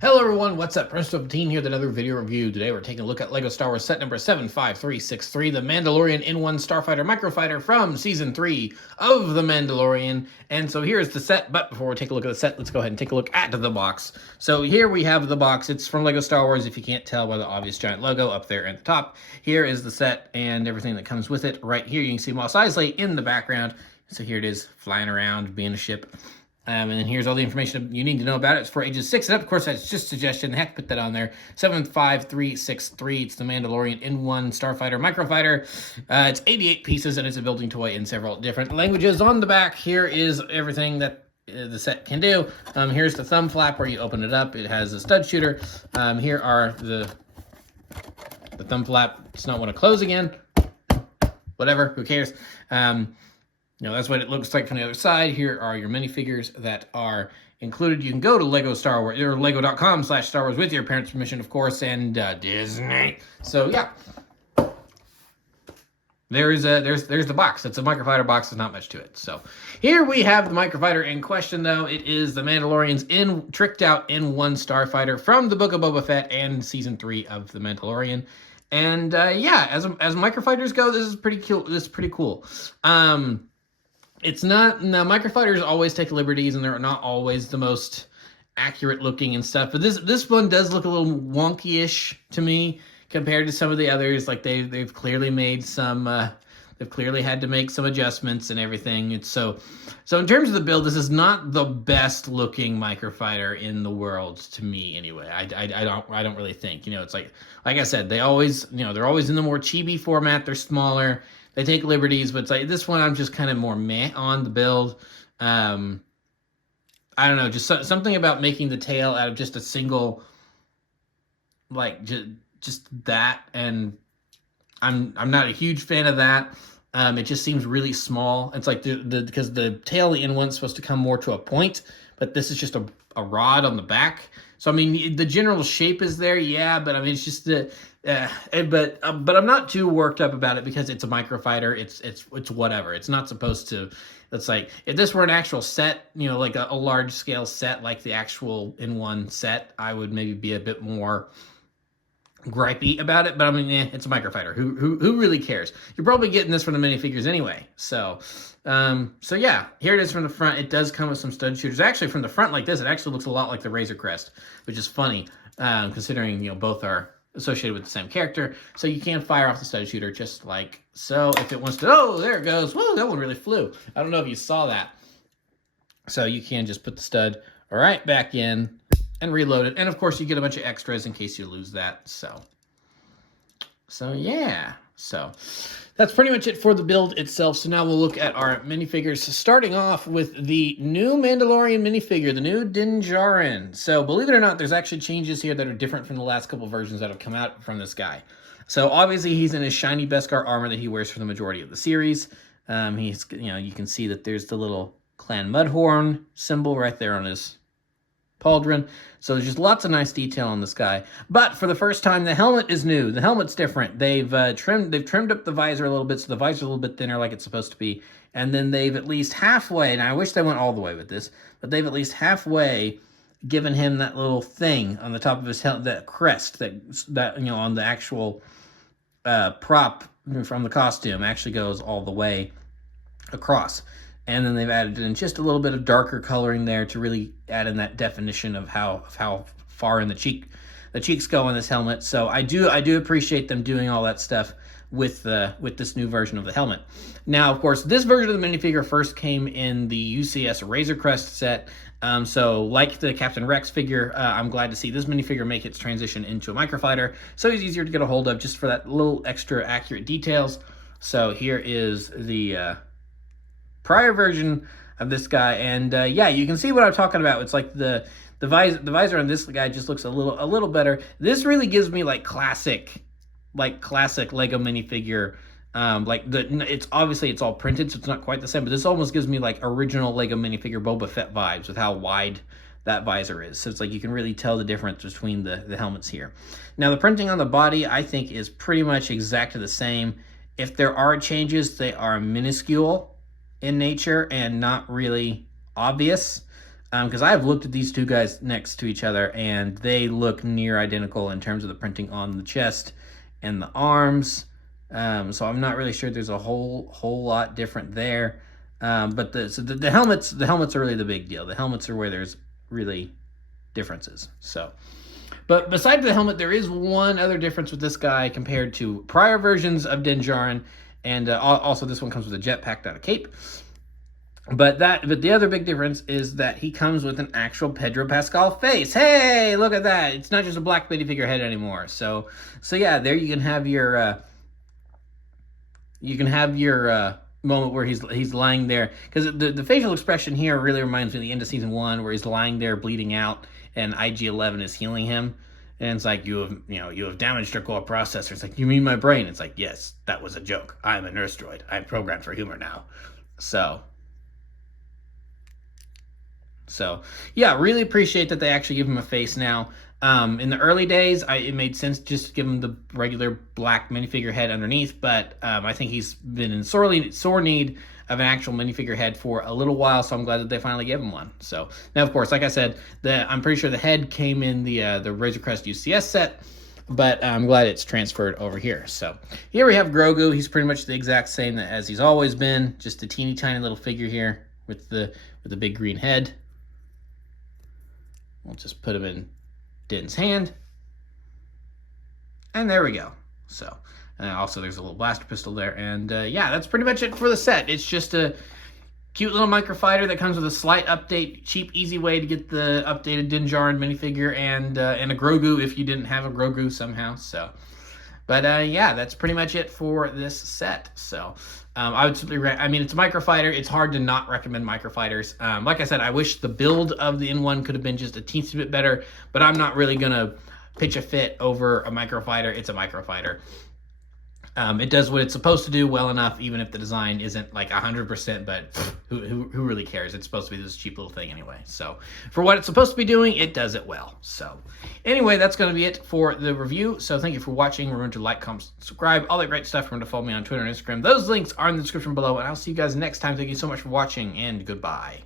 Hello everyone, what's up? Prince15 here with another video review. Today we're taking a look at LEGO Star Wars set number 75363, the Mandalorian N-1 Starfighter Microfighter from Season 3 of The Mandalorian. And so here's the set, but before we take a look at the set, let's go ahead and take a look at the box. So here we have the box. It's from LEGO Star Wars, if you can't tell by the obvious giant logo up there at the top. Here is the set and everything that comes with it. Right here you can see Mos Eisley in the background. So here it is, flying around, being a ship. And then here's all the information you need to know about it. It's for ages 6 and up. Of course, that's just suggestion. Heck, put that on there. 75363. It's the Mandalorian N-1 Starfighter Microfighter. It's 88 pieces, and it's a building toy in several different languages. On the back, here is everything that the set can do. Here's the thumb flap where you open it up. It has a stud shooter. Here are the thumb flap. Does not want to close again. Whatever, who cares? That's what it looks like from the other side. Here are your minifigures that are included. You can go to Lego Star Wars, or lego.com/Star Wars with your parents' permission, of course, and Disney. So, yeah. There's the box. It's a Microfighter box. There's not much to it. So, here we have the Microfighter in question, though. It is the Mandalorian's tricked out N-1 Starfighter from the Book of Boba Fett and Season 3 of The Mandalorian. And, yeah, as Microfighters go, this is pretty cool. This is pretty cool. It's not, now Microfighters always take liberties and they're not always the most accurate looking and stuff, but this one does look a little wonky-ish to me compared to some of the others. Like they've clearly made some, they've clearly had to make some adjustments and everything. It's so in terms of the build, this is not the best looking Microfighter in the world to me anyway. I don't really think, it's like I said, they always, they're always in the more chibi format. They're smaller. They take liberties, but it's like this one I'm just kind of more meh on the build. I don't know, just something about making the tail out of just a single, like just that, and I'm not a huge fan of that. It just seems really small. It's like because the tail in one's supposed to come more to a point, but this is just a rod on the back. So I mean, the general shape is there, yeah, but I mean, it's just the. But I'm not too worked up about it because it's a Microfighter. It's whatever. It's not supposed to. It's like if this were an actual set, like a large scale set, like the actual N-1 set, I would maybe be a bit more gripey about it. But I mean, it's a Microfighter. Who really cares? You're probably getting this from the minifigures anyway. So yeah, here it is from the front. It does come with some stud shooters. Actually, from the front like this, it actually looks a lot like the Razor Crest, which is funny considering both are associated with the same character. So you can fire off the stud shooter just like so. If it wants to, oh, there it goes. Whoa, that one really flew. I don't know if you saw that. So you can just put the stud right back in and reload it. And of course you get a bunch of extras in case you lose that. So yeah. So that's pretty much it for the build itself. So now we'll look at our minifigures, starting off with the new Mandalorian minifigure, the new Djarin. So believe it or not, there's actually changes here that are different from the last couple versions that have come out from this guy. So obviously he's in his shiny Beskar armor that he wears for the majority of the series. He's, you can see that there's the little Clan Mudhorn symbol right there on his pauldron. So there's just lots of nice detail on this guy. But for the first time, the helmet is new. The helmet's different. They've trimmed up the visor a little bit, so the visor's a little bit thinner like it's supposed to be. And then they've at least halfway, and I wish they went all the way with this, but they've at least halfway given him that little thing on the top of his helmet, that crest that on the actual prop from the costume actually goes all the way across. And then they've added in just a little bit of darker coloring there to really add in that definition of how far in the cheeks go on this helmet. So I do appreciate them doing all that stuff with this new version of the helmet. Now, of course, this version of the minifigure first came in the UCS Razor Crest set. So like the Captain Rex figure, I'm glad to see this minifigure make its transition into a Microfighter. So he's easier to get a hold of just for that little extra accurate details. So here is the prior version of this guy, and yeah, you can see what I'm talking about. It's like the visor on this guy just looks a little better. This really gives me like classic Lego minifigure. It's obviously it's all printed, so it's not quite the same, but this almost gives me like original Lego minifigure Boba Fett vibes with how wide that visor is. So it's like you can really tell the difference between the helmets here. Now the printing on the body I think is pretty much exactly the same. If there are changes, they are minuscule in nature and not really obvious. because I've looked at these two guys next to each other, and they look near identical in terms of the printing on the chest and the arms. So I'm not really sure there's a whole lot different there. But the helmets are really the big deal. The helmets are where there's really differences. So, but besides the helmet, there is one other difference with this guy compared to prior versions of Din Djarin, and also this one comes with a jetpack, not a cape. But the other big difference is that he comes with an actual Pedro Pascal face. Hey, look at that! It's not just a black minifigure head anymore. So yeah, there you can have your moment where he's lying there, because the facial expression here really reminds me of the end of season 1, where he's lying there bleeding out and IG-11 is healing him, and it's like, you have damaged our core processor. It's like, you mean my brain? It's like, yes, that was a joke. I'm a nurse droid. I'm programmed for humor now. So yeah, really appreciate that they actually give him a face now. In the early days, it made sense just to give him the regular black minifigure head underneath, but I think he's been in sore need of an actual minifigure head for a little while, so I'm glad that they finally gave him one. So now, of course, like I said, I'm pretty sure the head came in the Razor Crest UCS set, but I'm glad it's transferred over here. So here we have Grogu. He's pretty much the exact same as he's always been, just a teeny tiny little figure here with the big green head. We'll just put him in Din's hand, and there we go. So also there's a little blaster pistol there, and yeah, that's pretty much it for the set. It's just a cute little microfighter that comes with a slight update, cheap, easy way to get the updated Din Djarin minifigure, and a Grogu if you didn't have a Grogu somehow. So, but yeah, that's pretty much it for this set. So I would simply, it's a microfighter. It's hard to not recommend microfighters. Like I said, I wish the build of the N-1 could have been just a teensy bit better, but I'm not really going to pitch a fit over a microfighter. It's a microfighter. It does what it's supposed to do well enough, even if the design isn't like 100%, but who really cares? It's supposed to be this cheap little thing anyway. So for what it's supposed to be doing, it does it well. So anyway, that's going to be it for the review. So thank you for watching. Remember to like, comment, subscribe, all that great stuff. Remember to follow me on Twitter and Instagram. Those links are in the description below, and I'll see you guys next time. Thank you so much for watching, and goodbye.